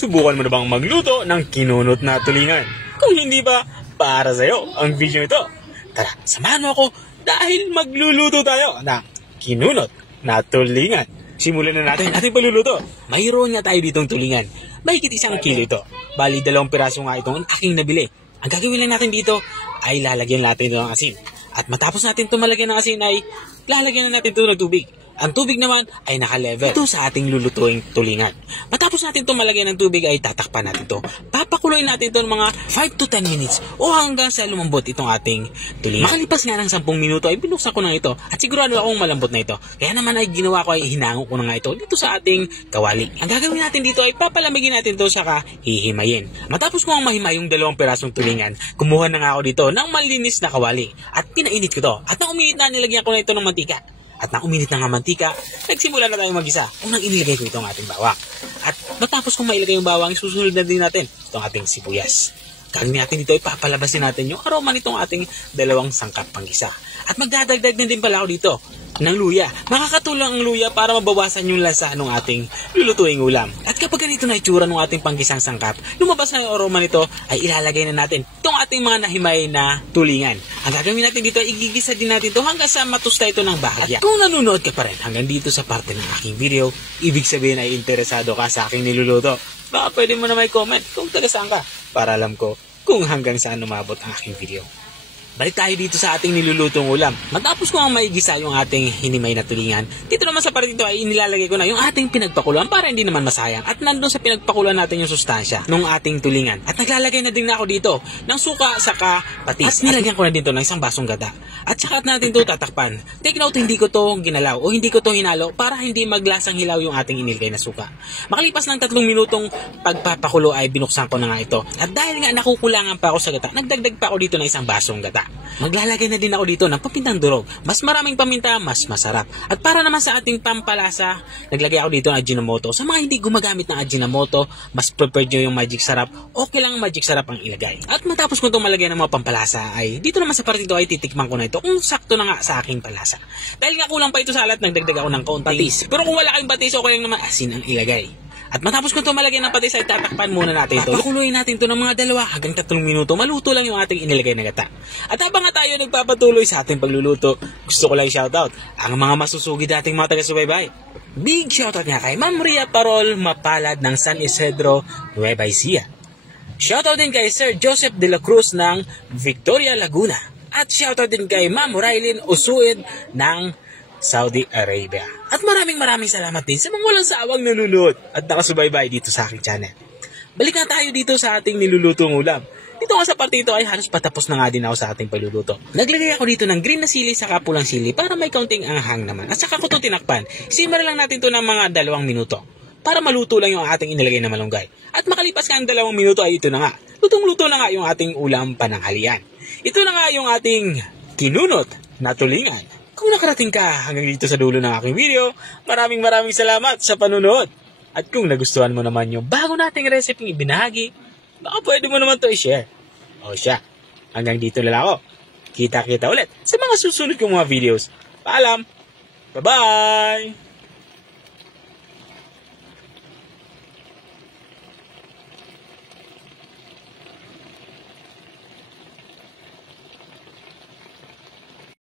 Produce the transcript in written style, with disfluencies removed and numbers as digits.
Subukan mo na bang magluto ng kinunot na tulingan? Kung hindi ba, para sa'yo ang video ito. Tara, samahan mo ako dahil magluluto tayo ng kinunot na tulingan. Simulan na natin ating pagluluto. Mayroon nga tayo ditong tulingan. Mahigit 1 kilo ito. Bali, 2 piraso nga itong aking nabili. Ang gagawin lang natin dito ay lalagyan natin ito ng asin. At matapos natin ito malagyan ng asin ay lalagyan na natin ito ng tubig. Ang tubig naman ay naka-level. Ito sa ating lulutuing tulingan. Matapos natin ito malagyan ng tubig ay tatakpan natin ito. Papakuloy natin ito ng mga 5 to 10 minutes o hanggang sa lumambot itong ating tulingan. Makalipas nga ng 10 minuto ay binuksan ko na ito at sigurado akong malambot na ito. Kaya naman ay ginawa ko ay hinango ko na nga ito dito sa ating kawali. Ang gagawin natin dito ay papalamigin natin ito saka hihimayin. Matapos ko ang mahimay yung 2 pirasong tulingan, kumuha na nga ako dito ng malinis na kawali at pinainit ko ito. At nang uminit na, nilagyan ko na ito ng mantika. At nang uminit na nga mantika, nagsimula na tayong mag-isa. Unang inilagay ko itong ating bawang. At matapos kong mailagay yung bawang, susunod na din natin itong ating sibuyas. Gagawin natin dito, ipapalabasin natin yung aroma nitong ating 2 sangkap panggisa. At magdadagdag na din pala ako dito ng luya. Makakatulong ang luya para mabawasan yung lasa ng ating lulutuing ulam. At kapag ganito na itsura ng ating panggisang sangkap, lumabas na yung aroma nito, ay ilalagay na natin itong ating mga nahimay na tulingan. Ang gagawin natin dito ay igigisa din natin ito hanggang sa matusta ito ng bahagya. At kung nanonood ka pa rin hanggang dito sa parte ng aking video, ibig sabihin ay interesado ka sa aking niluluto. Baka pwede mo na may comment kung taga saan ka para alam ko kung hanggang saan umabot ang aking video. Balik tayo dito sa ating nilulutong ulam. Matapos ko ang maigisa yung ating hinimay na tulingan, dito naman sa parte dito ay inilalagay ko na yung ating pinagpakuluan para hindi naman masayang. At nandun sa pinagpakuluan natin yung sustansya ng ating tulingan. At naglalagay na din na ako dito ng suka saka patis. At nilagyan ko na dito ng 1 basong gata. At saka natin ito tatakpan. Take note, hindi ko to ginalaw o hindi ko to hinalo para hindi maglasang hilaw yung ating inilagay na suka. Makalipas ng 3 minutong pagpapakulo ay binuksan ko na nga ito. At dahil nga nakukulangan pa ako sa gata, nagdagdag pa ako dito ng 1 basong gata. Maglalagay na din ako dito ng papintang durog. Mas maraming paminta, mas masarap. At para naman sa ating pampalasa, naglagay ako dito ng Ajinomoto. Sa mga hindi gumagamit ng Ajinomoto, mas preferred nyo yung Magic Sarap, okay lang Magic Sarap ang ilagay. At matapos ko itong malagay ng mga pampalasa, ay dito naman sa parte ito ay titikman ko na ito kung sakto na nga sa aking palasa. Dahil nga kulang pa ito sa alat, nagdagdag ako ng kaunting patis. Pero kung wala kayong patis, okay lang naman asin ang ilagay. At matapos ko ito malagyan ng patis ay tatakpan muna natin ito. Kuluin natin ito ng mga 2 hanggang 3 minuto. Maluto lang yung ating inilagay na gata. At habang nga tayo nagpapatuloy sa ating pagluluto, gusto ko lang shoutout ang mga masusugid dating mga taga-subaybay. Big shoutout nga kay Ma'am Ria Parol Mapalad ng San Isidro, Nueva Ecija. Shoutout din kay Sir Joseph de la Cruz ng Victoria, Laguna. At shoutout din kay Ma'am Raylin Usuid ng Saudi Arabia. At maraming salamat din sa mga walang sawang nanonood at nakasubaybay dito sa aking channel. Balik na tayo dito sa ating nilulutong ulam. Dito nga sa parte ito ay halos patapos na nga din ako sa ating pagluluto. Naglagay ako dito ng green na sili saka pulang sili para may kaunting anghang naman. At saka ko ito tinakpan. Simmer lang natin ito ng mga 2 minuto para maluto lang yung ating inilagay na malunggay. At makalipas ka ng 2 minuto ay ito na nga. Lutong-luto na nga yung ating ulam pananghalian. Ito na nga yung ating kinunot na tulingan. Kung nakarating ka hanggang dito sa dulo ng aking video, maraming salamat sa panunood. At kung nagustuhan mo naman yung bago nating recipe ibinahagi, baka pwede mo naman to i-share. O siya, hanggang dito na lang ako. Kita-kita ulit sa mga susunod kong mga videos. Paalam! Bye-bye!